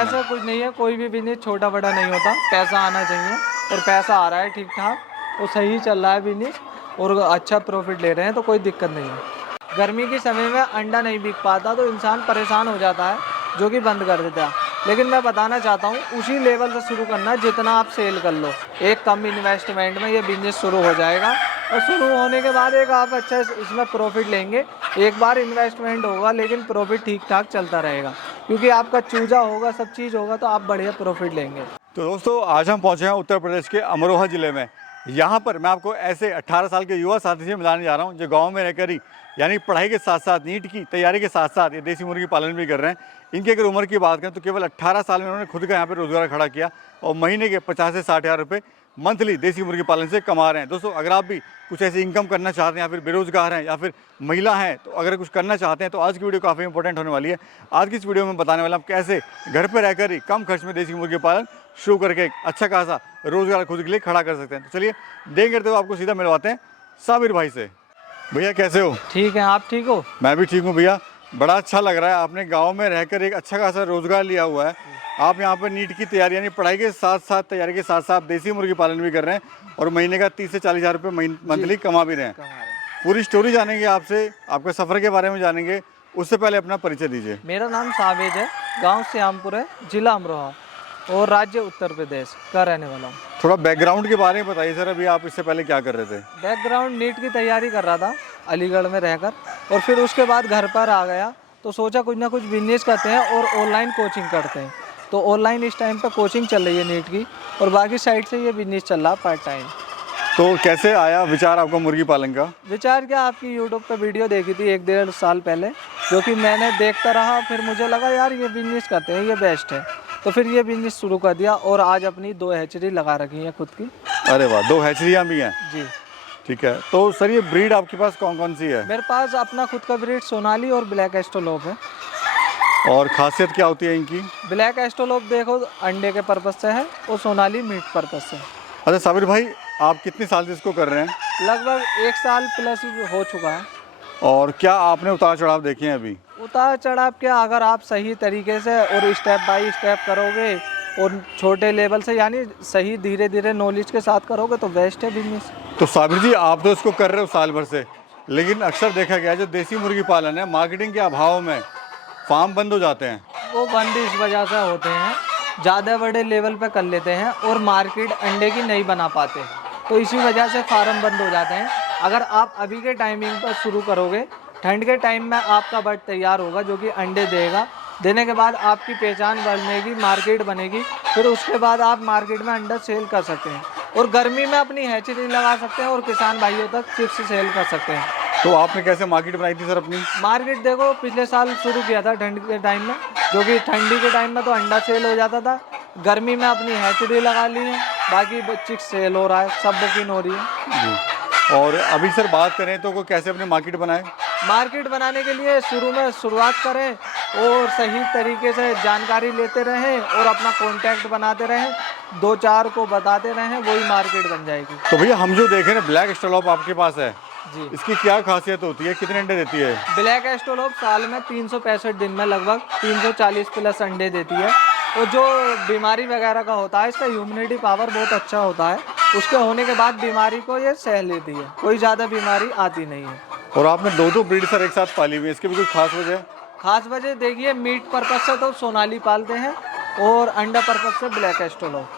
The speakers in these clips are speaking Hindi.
ऐसा कुछ नहीं है, कोई भी बिजनेस छोटा बड़ा नहीं होता, पैसा आना चाहिए और पैसा आ रहा है ठीक ठाक और सही चल रहा है बिजनेस और अच्छा प्रॉफिट ले रहे हैं तो कोई दिक्कत नहीं है। गर्मी के समय में अंडा नहीं बिक पाता तो इंसान परेशान हो जाता है, जो कि बंद कर देता है। लेकिन मैं बताना चाहता हूँ उसी लेवल से शुरू करना जितना आप सेल कर लो। एक कम इन्वेस्टमेंट में ये बिजनेस शुरू हो जाएगा और शुरू होने के बाद एक आप अच्छा इसमें प्रॉफिट लेंगे। एक बार इन्वेस्टमेंट होगा लेकिन प्रॉफिट ठीक ठाक चलता रहेगा, क्योंकि आपका चूजा होगा, सब चीज़ होगा तो आप बढ़िया प्रॉफिट लेंगे। तो दोस्तों आज हम पहुंचे हैं उत्तर प्रदेश के अमरोहा ज़िले में। यहाँ पर मैं आपको ऐसे 18 साल के युवा साथी से मिलाने जा रहा हूँ जो गांव में रहकर ही यानी पढ़ाई के साथ साथ नीट की तैयारी के साथ साथ ये देसी मुर्गी पालन भी कर रहे हैं। इनकी अगर उम्र की बात करें तो केवल 18 साल में उन्होंने खुद का यहाँ पर रोजगार खड़ा किया और महीने के 50 से 60 हज़ार रुपये मंथली देसी मुर्गी पालन से कमा रहे हैं। दोस्तों अगर आप भी कुछ ऐसी इनकम करना चाहते हैं या फिर बेरोजगार हैं या फिर महिला हैं तो अगर कुछ करना चाहते हैं तो आज की वीडियो काफ़ी इंपॉर्टेंट होने वाली है। आज की इस वीडियो में बताने वाला हम कैसे घर पर रहकर ही कम खर्च में देसी मुर्गी पालन शुरू करके एक अच्छा खासा रोजगार खुद के लिए खड़ा कर सकते हैं। तो चलिए देख करते हुए आपको सीधा मिलवाते हैं साबिर भाई से। भैया कैसे हो? ठीक है, आप ठीक हो? मैं भी ठीक हूँ भैया। बड़ा अच्छा लग रहा है, आपने गांव में रहकर एक अच्छा खासा रोजगार लिया हुआ है। आप यहाँ पर नीट की तैयारी यानी पढ़ाई के साथ साथ तैयारी के साथ साथ देसी मुर्गी पालन भी कर रहे हैं और महीने का 30 से 40 हज़ार रुपये मंथली कमा भी रहे हैं। पूरी स्टोरी जानेंगे आपसे, आपके सफ़र के बारे में जानेंगे। उससे पहले अपना परिचय दीजिए। मेरा नाम सावेज है, गाँव श्यामपुर है, जिला अमरोहा और राज्य उत्तर प्रदेश का रहने वाला हूँ। थोड़ा बैकग्राउंड के बारे में बताइए सर, अभी आप इससे पहले क्या कर रहे थे? बैकग्राउंड नीट की तैयारी कर रहा था अलीगढ़ में रहकर और फिर उसके बाद घर पर आ गया तो सोचा कुछ ना कुछ बिजनेस करते हैं और ऑनलाइन कोचिंग करते हैं। तो ऑनलाइन इस टाइम पे कोचिंग चल रही है नीट की और बाकी साइड से ये बिजनेस चल रहा है पार्ट टाइम। तो कैसे आया विचार आपका मुर्गी पालन का? विचार क्या, आपकी यूट्यूब पे वीडियो देखी थी 1-1.5 साल पहले, जो कि मैंने देखता रहा, फिर मुझे लगा यार ये बिजनेस करते हैं, ये बेस्ट है, तो फिर ये बिजनेस शुरू कर दिया और आज अपनी 2 हैचरी लगा रखी हैं खुद की। अरे वाह, 2 हैचरियाँ भी हैं? जी ठीक है। तो सर ये ब्रीड आपके पास कौन कौन सी है? मेरे पास अपना खुद का ब्रीड सोनाली और ब्लैक एस्ट्रोलोप है। और खासियत क्या होती है इनकी? ब्लैक एस्ट्रोलोप देखो अंडे के पर्पज से है और सोनाली मीट पर्पज से। अच्छा साबिर भाई, आप कितने साल से इसको कर रहे हैं? लगभग 1 साल प्लस हो चुका है। और क्या आपने उतार चढ़ाव देखे हैं अभी? उतार चढ़ाव क्या, अगर आप सही तरीके से और स्टेप बाय स्टेप करोगे और छोटे लेवल से यानी सही धीरे धीरे नॉलेज के साथ करोगे तो बेस्ट है बिजनेस। तो साबिर जी आप तो इसको कर रहे हो साल भर से, लेकिन अक्सर देखा गया है जो देसी मुर्गी पालन है मार्केटिंग के अभाव में फार्म बंद हो जाते हैं। वो बंद इस वजह से होते हैं, ज़्यादा बड़े लेवल पे कर लेते हैं और मार्केट अंडे की नहीं बना पाते, तो इसी वजह से फार्म बंद हो जाते हैं। अगर आप अभी के टाइमिंग पर शुरू करोगे, ठंड के टाइम में आपका बर्ड तैयार होगा जो कि अंडे देगा, देने के बाद आपकी पहचान बढ़ेगी, मार्केट बनेगी, फिर उसके बाद आप मार्केट में अंडा सेल कर सकते हैं और गर्मी में अपनी हैचरी लगा सकते हैं और किसान भाइयों तक चिप्स सेल कर सकते हैं। तो आपने कैसे मार्केट बनाई थी सर अपनी? मार्केट देखो पिछले साल शुरू किया था ठंड के टाइम में, जो कि ठंडी के टाइम में तो अंडा सेल हो जाता था, गर्मी में अपनी हैचरी लगा ली है, बाकी चिक्स सेल हो रहा है, सब बुकिंग हो रही है जी। और अभी सर बात करें तो कैसे अपने मार्केट बनाए? मार्केट बनाने के लिए शुरू में शुरुआत करें और सही तरीके से जानकारी लेते रहें और अपना कॉन्टैक्ट बनाते रहें, 2-4 को बताते रहें, वही मार्केट बन जाएगी। तो भैया हम जो देख रहे हैं ब्लैक एस्ट्रोलोप आपके पास है जी, इसकी क्या खासियत होती है, कितने अंडे देती है? ब्लैक एस्ट्रोलोप साल में 365 दिन में लगभग 340 प्लस अंडे देती है और जो बीमारी वगैरह का होता है इसका ह्यूमिनिटी पावर बहुत अच्छा होता है, उसके होने के बाद बीमारी को ये सह लेती है, कोई ज़्यादा बीमारी आती नहीं है। और आपने 2 ब्रीड सर एक साथ पाली हुई है, इसकी भी कोई खास वजह? खास वजह देखिए, मीट पर्पज से तो सोनाली पालते हैं और अंडा पर्पज से ब्लैक एस्ट्रोलोप।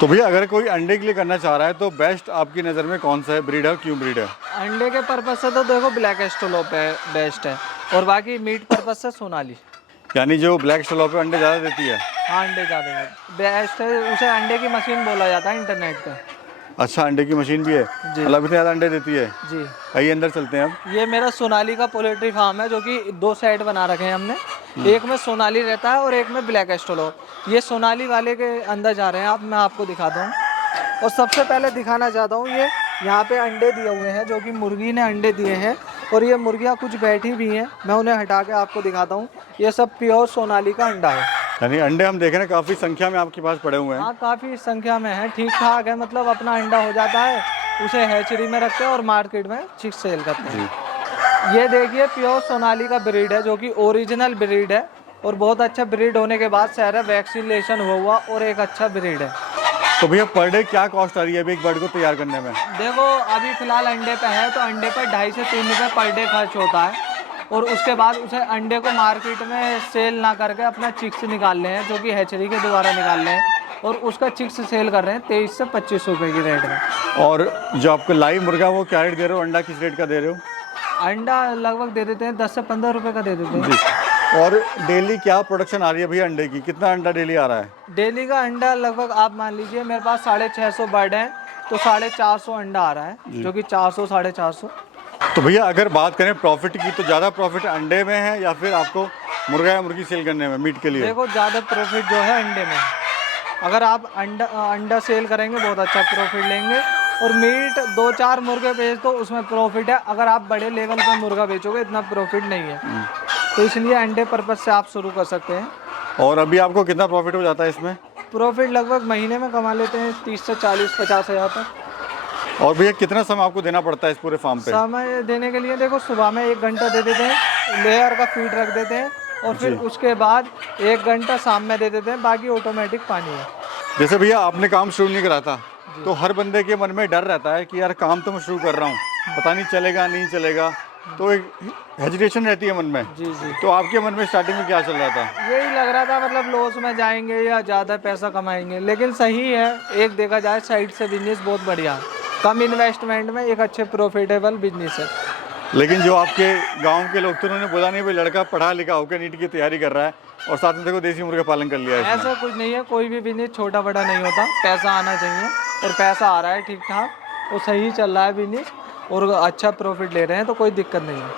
तो भैया अगर कोई अंडे के लिए करना चाह रहा है तो बेस्ट आपकी नज़र में कौन सा है, ब्रीड है, क्यों ब्रीड है? अंडे के पर्पज से तो देखो ब्लैक एस्ट्रोलोप है बेस्ट है और बाकी मीट पर्पज से सोनाली। यानी जो ब्लैक एस्ट्रोलोप अंडे ज़्यादा देती है? हाँ अंडे ज़्यादा है, बेस्ट है, उसे अंडे की मशीन बोला जाता है इंटरनेट पे। अच्छा अंडे की मशीन भी है? जी। मतलब इतने ज़्यादा अंडे देती है? जी। आइए अंदर चलते हैं अब। ये मेरा सोनाली का पोल्ट्री फार्म है जो कि 2 साइड बना रखे हैं हमने, एक में सोनाली रहता है और एक में ब्लैक एस्ट्रोलोप। ये सोनाली वाले के अंदर जा रहे हैं, अब मैं आपको दिखाता हूँ और सबसे पहले दिखाना चाहता हूँ ये यहाँ पे अंडे दिए हुए हैं जो कि मुर्गी ने अंडे दिए हैं और ये मुर्गियाँ कुछ बैठी भी हैं, मैं उन्हें हटा के आपको दिखाता हूँ। ये सब प्योर सोनाली का अंडा है। यानी अंडे हम देख रहे हैं काफ़ी संख्या में आपके पास पड़े हुए हैं। हाँ काफ़ी संख्या में है, ठीक ठाक है, मतलब अपना अंडा हो जाता है, उसे हैचरी में रखते हैं और मार्केट में चिक्स सेल करते हैं। ये देखिए प्योर सोनाली का ब्रीड है जो कि ओरिजिनल ब्रीड है और बहुत अच्छा ब्रीड होने के बाद शहर है, वैक्सीनेशन हुआ और एक अच्छा ब्रीड है। तो भैया पर डे क्या कॉस्ट आ रही है अभी एक बर्ड को तैयार करने में? देखो अभी फिलहाल अंडे पे है तो अंडे पर 2.5 से 3 रुपये पर डे खर्च होता है, और उसके बाद उसे अंडे को मार्केट में सेल ना करके अपना चिक्स निकाल रहे हैं, जो कि हैचरी के द्वारा निकाल रहे हैं, और उसका चिक्स सेल कर रहे हैं 23 से 25 रुपये की रेट में। और जो आपको लाइव मुर्गा वो क्या रेट दे रहे हो, अंडा किस रेट का दे रहे हो? अंडा लगभग दे देते हैं 10 से 15 रुपये का दे देते हैं। जी। और डेली क्या प्रोडक्शन आ रही है भैया अंडे की, कितना अंडा डेली आ रहा है? डेली का अंडा लगभग आप मान लीजिए मेरे पास 650 बर्ड हैं तो 450 अंडा आ रहा है, जो कि 400 450। तो भैया अगर बात करें प्रॉफिट की तो ज़्यादा प्रॉफिट अंडे में है या फिर आपको मुर्गा या मुर्गी सेल करने में मीट के लिए? देखो ज़्यादा प्रॉफिट जो है अंडे में है। अगर आप अंडा सेल करेंगे बहुत अच्छा प्रॉफिट लेंगे, और मीट 2-4 मुर्गे बेच दो उसमें प्रॉफिट है। अगर आप बड़े लेवल पर मुर्गा बेचोगे इतना प्रॉफिट नहीं है, तो इसलिए अंडे पर्पज से आप शुरू कर सकते हैं। और अभी आपको कितना प्रॉफिट हो जाता है इसमें? प्रॉफिट लगभग महीने में कमा लेते हैं 30 से 40-50 हज़ार तक। और भैया कितना समय आपको देना पड़ता है इस पूरे फार्म पे? समय देने के लिए देखो सुबह में 1 घंटा दे देते हैं, लेयर का फीड रख देते हैं, और फिर उसके बाद 1 घंटा शाम में दे देते हैं, बाकी ऑटोमेटिक पानी है। जैसे भैया आपने काम शुरू नहीं करा था तो हर बंदे के मन में डर रहता है कि यार काम तो मैं शुरू कर रहा हूँ, पता नहीं चलेगा नहीं चलेगा, तो एक हेजिटेशन रहती है मन में। जी जी। तो आपके मन में स्टार्टिंग में क्या चल रहा था? यही लग रहा था मतलब लॉस में जाएंगे या ज़्यादा पैसा कमाएंगे, लेकिन सही है, एक देखा जाए साइड से बिजनेस बहुत बढ़िया है, कम इन्वेस्टमेंट में एक अच्छे प्रॉफिटेबल बिजनेस है। लेकिन जो आपके गांव के लोग थे उन्होंने बोला नहीं भाई लड़का पढ़ा लिखा होकर नीट की तैयारी कर रहा है और साथ में देखो देसी मुर्गा पालन कर लिया है। ऐसा कुछ नहीं है, कोई भी बिजनेस छोटा बड़ा नहीं होता, पैसा आना चाहिए, और पैसा आ रहा है ठीक ठाक और सही चल रहा है बिजनेस, और अच्छा प्रॉफिट ले रहे हैं, तो कोई दिक्कत नहीं है।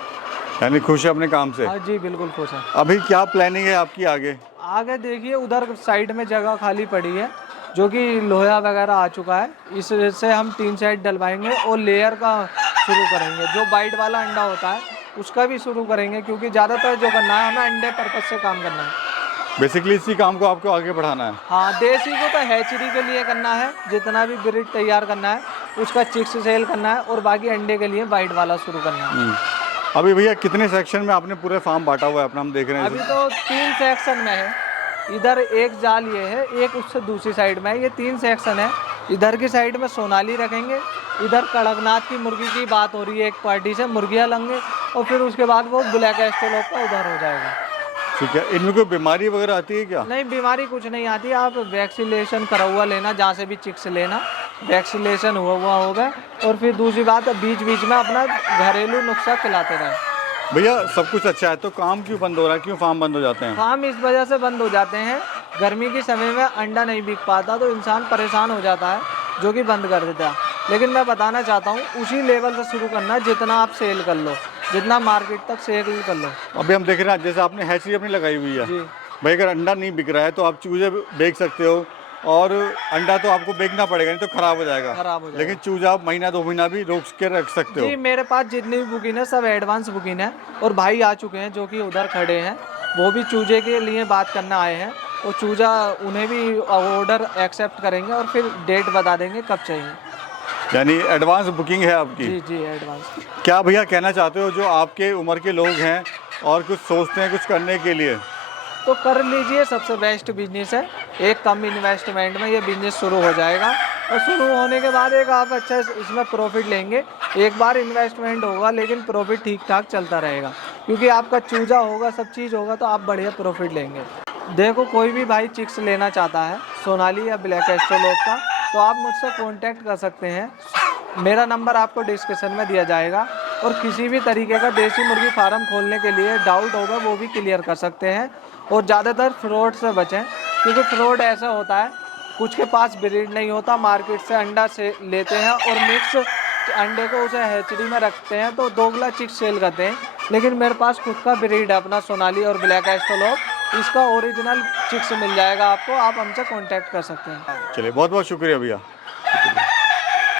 यानी खुश है अपने काम से? हाँ जी बिल्कुल खुश है। अभी क्या प्लानिंग है आपकी आगे? आगे देखिए उधर साइड में जगह खाली पड़ी है, जो कि लोहा वगैरह आ चुका है, इस वजह से हम 3 साइड डलवाएंगे और लेयर का शुरू करेंगे। जो बाइट वाला अंडा होता है उसका भी शुरू करेंगे, क्योंकि ज़्यादातर जो करना है हमें अंडे पर्पज से काम करना है। बेसिकली इसी काम को आपको आगे बढ़ाना है? हाँ, देसी को तो हैचरी के लिए करना है, जितना भी ब्रीड तैयार करना है उसका चिक्स सेल करना है, और बाकी अंडे के लिए बाइट वाला शुरू करना है। अभी भैया कितने सेक्शन में आपने पूरे फार्म बांटा हुआ है अपना, हम देख रहे हैं? अभी तो 3 सेक्शन में है, इधर एक जाल ये है, एक उससे दूसरी साइड में है, ये 3 सेक्शन है। इधर की साइड में सोनाली रखेंगे, इधर कड़कनाथ की मुर्गी की बात हो रही है, एक पार्टी से मुर्गियाँ लेंगे, और फिर उसके बाद वो ब्लैक एस्ट्रोलोप का उधर हो जाएगा। ठीक है। इनमें कोई बीमारी वगैरह आती है क्या? नहीं, बीमारी कुछ नहीं आती, आप वैक्सीनेशन करा हुआ लेना, जहाँ से भी चिक्स लेना, वैक्सीनेशन हुआ होगा, और फिर दूसरी बात बीच बीच में अपना घरेलू नुस्खा खिलाते रहें। भैया सब कुछ अच्छा है तो काम क्यों बंद हो रहा है, क्यों फार्म बंद हो जाते हैं? फार्म इस वजह से बंद हो जाते हैं, गर्मी के समय में अंडा नहीं बिक पाता तो इंसान परेशान हो जाता है, जो कि बंद कर देता है। लेकिन मैं बताना चाहता हूँ उसी लेवल से शुरू करना, जितना आप सेल कर लो, जितना मार्केट तक सेल कर लो। अभी हम देख रहे हैं जैसे आपने हैचरी अपनी लगाई हुई है जी। भाई, अगर अंडा नहीं बिक रहा है तो आप चूजे बेच सकते हो, और अंडा तो आपको बेचना पड़ेगा, नहीं तो खराब हो जाएगा। लेकिन चूजा आप महीना 2 महीना भी रोक के रख सकते हो। जी, मेरे पास जितनी भी बुकिंग है सब एडवांस बुकिंग है, और भाई आ चुके हैं जो कि उधर खड़े हैं, वो भी चूजे के लिए बात करना आए हैं, और चूजा उन्हें भी ऑर्डर एक्सेप्ट करेंगे और फिर डेट बता देंगे कब चाहिए। यानी एडवांस बुकिंग है आपकी? जी जी एडवांस। क्या भैया कहना चाहते हो जो आपके उम्र के लोग हैं और कुछ सोचते हैं कुछ करने के लिए? तो कर लीजिए, सबसे बेस्ट बिजनेस है, एक कम इन्वेस्टमेंट में ये बिजनेस शुरू हो जाएगा, और शुरू होने के बाद एक आप अच्छा इसमें प्रॉफिट लेंगे। एक बार इन्वेस्टमेंट होगा लेकिन प्रॉफिट ठीक ठाक चलता रहेगा, क्योंकि आपका चूजा होगा, सब चीज़ होगा, तो आप बढ़िया प्रॉफिट लेंगे। देखो कोई भी भाई चिक्स लेना चाहता है सोनाली या ब्लैक एस्ट्रोलोप का, तो आप मुझसे कांटेक्ट कर सकते हैं, मेरा नंबर आपको डिस्क्रिप्शन में दिया जाएगा, और किसी भी तरीके का देसी मुर्गी फार्म खोलने के लिए डाउट होगा वो भी क्लियर कर सकते हैं। और ज़्यादातर फ्रॉड से बचें, क्योंकि फ्रॉड ऐसा होता है कुछ के पास ब्रीड नहीं होता, मार्केट से अंडा से लेते हैं और मिक्स अंडे को उसे हैचरी में रखते हैं, तो दोगला चिक्स सेल करते हैं। लेकिन मेरे पास खुद का ब्रीड है अपना सोनाली और ब्लैक एस्ट्रोलोप, इसका ओरिजिनल चिक्स मिल जाएगा आपको, आप हमसे कांटेक्ट कर सकते हैं। चलिए बहुत बहुत शुक्रिया भैया।